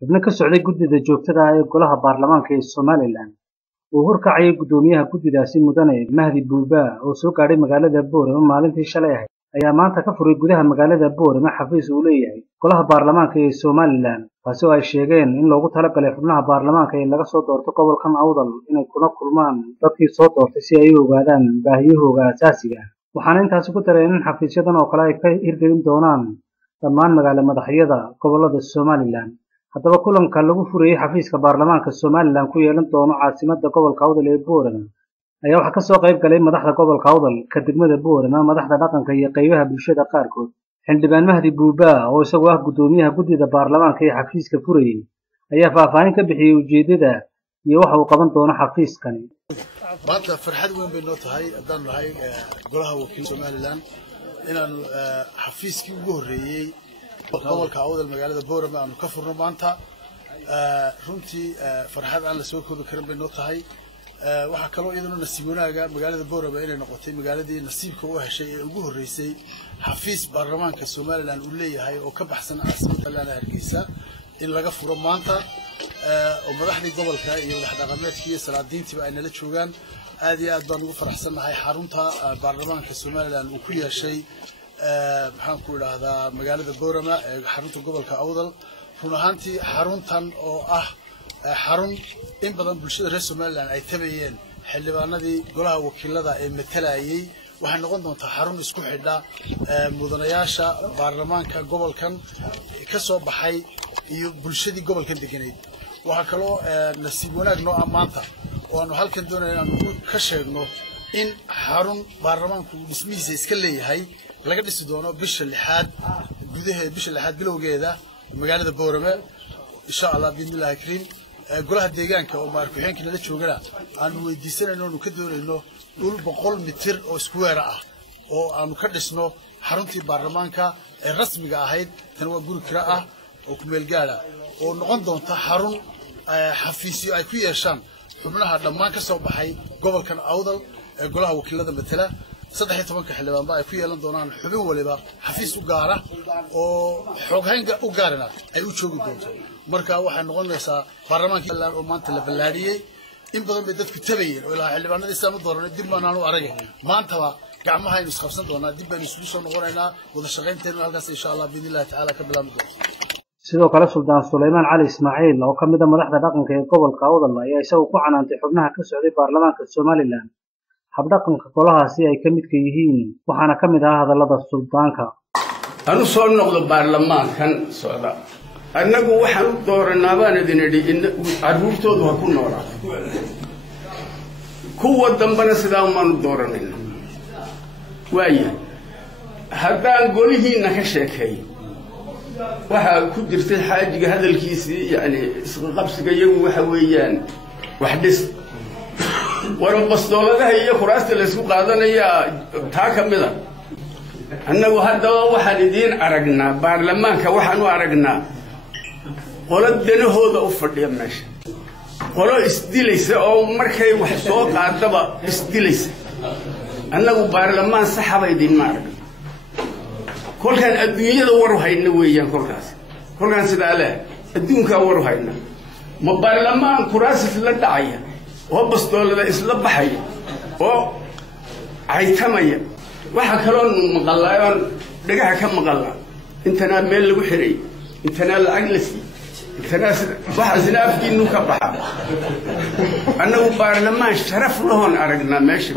xubno ka socday guddida joogtada ah ee golaha baarlamaanka ee Somaliland uu horkacayay guddoomiyaha guddidaasi mudane Mahdi Buuba oo soo gaadhay magaalada Boorama maalintii shalay ahayd ayaa maanta ka furay gudaha magaalada Boorama xafiis uu leeyahay golaha baarlamaanka ee Somaliland taasi oo ay sheegeen in loogu talagalay xubnaha baarlamaanka ee laga soo doorto gobolkan Awdal inay kula kulmaan dadkii soo doortay si ay u ogaadaan baahiyahooda aasaasiga ah waxaana intaasi ku dareen in xafiisyadan oo kale ay ka hirgelin doonaan dhammaan magaalo madaxyada gobolada Somaliland haddaba kulanka lagu furayay xafiiska baarlamaanka Somaliland ku yeelan doono caasimadda gobolka Awdal ee Boorama ayaa waxaa ka soo qayb galay madaxda gobolka Awdal ka degmada Boorama madaxda dhaqanka iyo qaybaha bulshada qaarkood xildhibaan Mahdi Buuba oo isagu ah guddoomiyaha guddida baarlamaanka ee xafiiska furayay ayaa faahfaahin ka bixiyay ujeedada iyo waxa uu qaban doono xafiiskani maanta farxad weyn bay noo tahay haddaan nahay golaha wakiil Somaliland inaan xafiiskii ugu horeeyay gobolka Awdal magaalada Boorama aanu ka furno maanta runtii farxad aan la soo koobi karin bay noo tahay waxa kaloo iyaduna nasiib wanaaga magaalada Boorama inay noqotay magaaladii nasiibka u heshay ee ugu horeysay xafiis baarlamaanka Somaliland uu leeyahay oo ka baxsan caasimadda Hargeysa in laga furo maanta oo madaxdii gobolka iyo madax dhaqameedkii salaadiintiba ay nala joogaan aad iyo aad baan ugu faraxsanahay xarunta baarlamaanka Somaliland uu ku yeeshay maxaan ku idhaahdaa magaalada Boorama ee xarunta gobolka Awdal run ahaantii xaruntan oo ah xarun in badan bulshada reer Somaliland ay tabayeen xildhibaanadii golaha wakiilada ee matalayay waxay noqon doontaa xarun isku xidha mudanayaasha baarlamaanka gobolkan ka soo baxay iyo bulshadii gobolkan deganeed waxa kaloo nasiib wanaag noo maanta oo aanu halkan doonayna aanu ka sheegno in xarun baarlamaanku dhismihiisa iska leeyahay laga dhisi doono bisha lixaad gudaheeda bisha lixaad bilowgeeda magaalada Boorama insha Allah biidnillaahi kariim golaha deegaanka oo maarkuxeenka nala joogana aanu weydiisanayno inuu ka doonayno dhul 100 mitir oo square ah oo aanu ka dhisno xaruntii baarlamaanka ee rasmiga ahayd tan waa guri kira ah oo ku meel gaara oo noqon doonta xarun xafiisyo ay ku yeeshaan xubnaha dhammaan ka soo baxay gobolkan Awdal ee golaha wakiilada matala 13 xildhibaanba ay ku yeelan doonaan xubin waliba xafiis u gaara oo xoghaynta u gaarana ay u joogi doonto marka waxay noqonaysaa baarlamaanka oo maanta la ballaariyay in badan bay dadku tabayeen oo ilaa xildhibaanada islaam dooranay dib maana aanu aragay maantaba gacmaha aynu isqabsan doonaa dib baynu isugu soo noqonaynaa wada shaqaynteena halkaas insha Allah biidnillaahi ta'ala ka bilaabmi doonto sidoo kale Suldaan Suleymaan Cali Ismaaciil oo ka mid ah madaxda dhaqanka ee gobolka Awdal ayaa isagu ku canaantay xubnaha ka socday baarlamaanka Somaliland habdhaqanka golahaasi ay ka midka yihiin waxaana ka mid ah hadallada suldaanka anu soo noqdo baarlamaankan socda annagu waxaan u dooranaa baan idin idhi in carruurtoodu ha ku noolaato kuwa dambana sidaa umaanu dooranayna waaya haddaan golihiinna ka sheekeeyo waxaa ku jirtay xaajiga hadalkiisii yani isqabsiga iyagu waxa weeyaan wax dhis waran basdooladaha iyo kuraasta la isku qaadanayaa taa ka mida annagu haddaba waxaan idiin aragnaa baarlamaanka waxaan u aragnaa qolo danahooda u fadhiya meesha qolo isdilaysa oo markay wax soo qaadaba isdilaysa annagu baarlamaan saxaba idiinma aragna kolkaan adduunyada waru hayna weeyaan kolkaan sidaa leh adduunkaa waru hayna ma baarlamaan kuraasis la dhacaya oo basdoolada isla baxaya oo caytamaya waxa kaloo maqalaayoon dhagaha ka maqalaa intanaa meel lagu xiray intanaa lacag la siiyey intanaa waxaasina afkiinu ka baxa annagu baarlamaan sharaf lahoon aragnaa meesha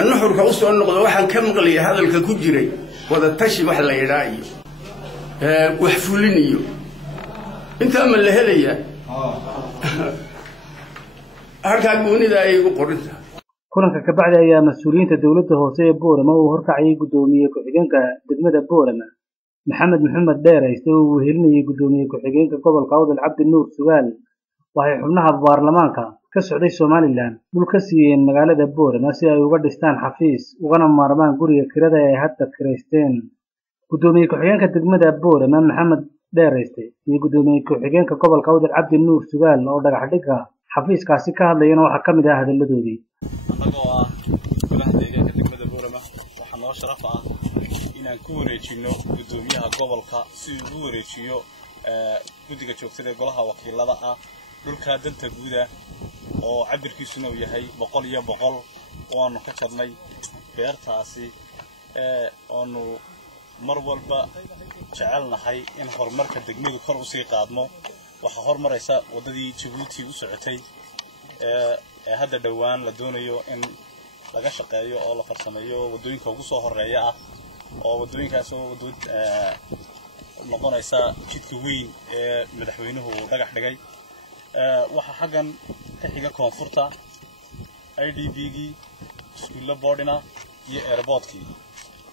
annuxurka u soo noqdo waxaan ka maqlaya hadalka ku jiray wada tashi wax la yidhaa iyo wax fulin iyo intaa ma la helayaa halkaa goonida ay ugu qorinta kulanka ka bacdi ayaa mas'uuliyiinta dawladda hoose ee Boorama uu horkacayay guddoomiye ku-xigeenka degmada Boorama Maxamed Dheerayste oo uu helinayay guddoomiye ku-xigeenka gobolka Awdal Cabdi Nuur Sugaal waxay xubnaha baarlamaanka ka socday Somaliland dhul ka siiyeen magaalada Boorama si ay uga dhistaan xafiis ugana maarmaan guriga kirada ay hadda kireysteen guddoomiye ku-xigeenka degmada Boorama Maxamed Dheerayste iyo guddoomiye ku-xigeenka gobolka Awdal Cabdi Nuur Sugaal oo dhagax dhiga xafiiskaasi ka hadlayna waxa ka mid ah hadaladoodii anagoo ah golaha deegaanka degmada Boorama waxaa noo sharaf ah inaan ku wareejino guddoomiyaha gobolka si uu ugu wareejiyo guddiga joogtada ee golaha wakiilada ah dhulka danta guuda oo cabirkiisuna uu yahay 100 waanu ka jarnay beertaasi aanu mar walba jecelnahay in horumarka degmadu kor u sii qaadmo waxa horumaraysa wadadii Djibouti u socotay hadda dhawaan la doonayo in laga shaqeeyo oo la farsameeyo wadooyinka ugu soo horeeya ah oo wadooyinkaas oo wadad noqonaysa jidka weyn ee madaxweynuhu dhagax dhigay waxa xagan ka xiga koonfurta IDB-gi iskuulla boodina iyo airportkii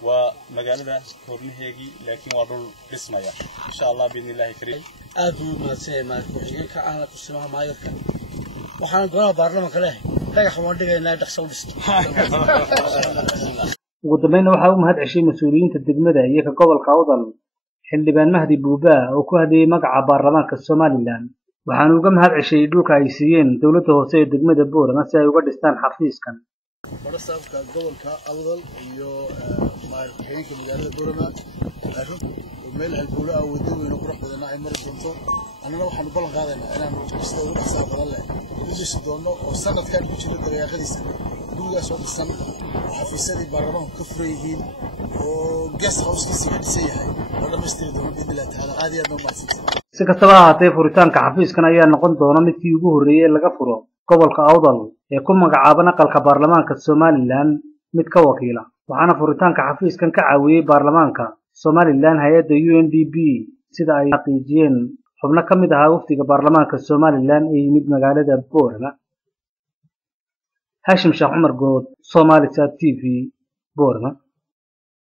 waa magaalada hormaheegi laakiin waa dhul dhismaya insha Allah biidnillaahi kariim aad u mahadsanyahay madaxweynaha ahla kusmaha maayirka waxaan golaha baarlamaanka leh dhagax waan dhigaynaa dhaqso u dhisto ugu dambeynna waxaa u mahad ceshay mas'uuliyiinta degmada iyo ka gobolka Awdal xildhibaan Mahdi Buuba oo ku hadlayay magaca baarlamaanka Somaliland waxaan uga mahad ceshay dhulka ay siiyeen dawladda hoose ee degmada Boorama si ay uga dhistaan xafiiskan barasabka gobolka Awdal iyo maayirka magaalada Boorama meel halbowle ah wadooyin qurux badan ay mari doonto anana waxaan ballan qaadaynaa inaan sida ugu dhaqsaha badan leh dhisi doono oo sanadkan ku jira dariiqadiisa gurigaas oo dhisan xafiisyadii baarlamaanka ka furan yihiin oo guest house-kiisa ka dhisan yahay oo dhammaystiri doono biidnillaahi tacaala aad iyo aad noo mahadsantahay si kastaba ha ahaatee furitaanka xafiiskan ayaa noqon doona midkii ugu horreeyay ee laga furo gobolka Awdal ee ku magacaaban aqalka baarlamaanka Somaliland mid ka wakiila waxaana furitaanka xafiiskan ka caawiyay baarlamaanka Somaliland hay'adda UNDP sida ay xaqiijiyeen xubno ka mid ah wafdiga baarlamaanka Somaliland ee yimid magaalada Boorama Hashim Sheekh Umar Good Somali Chat TV Boorama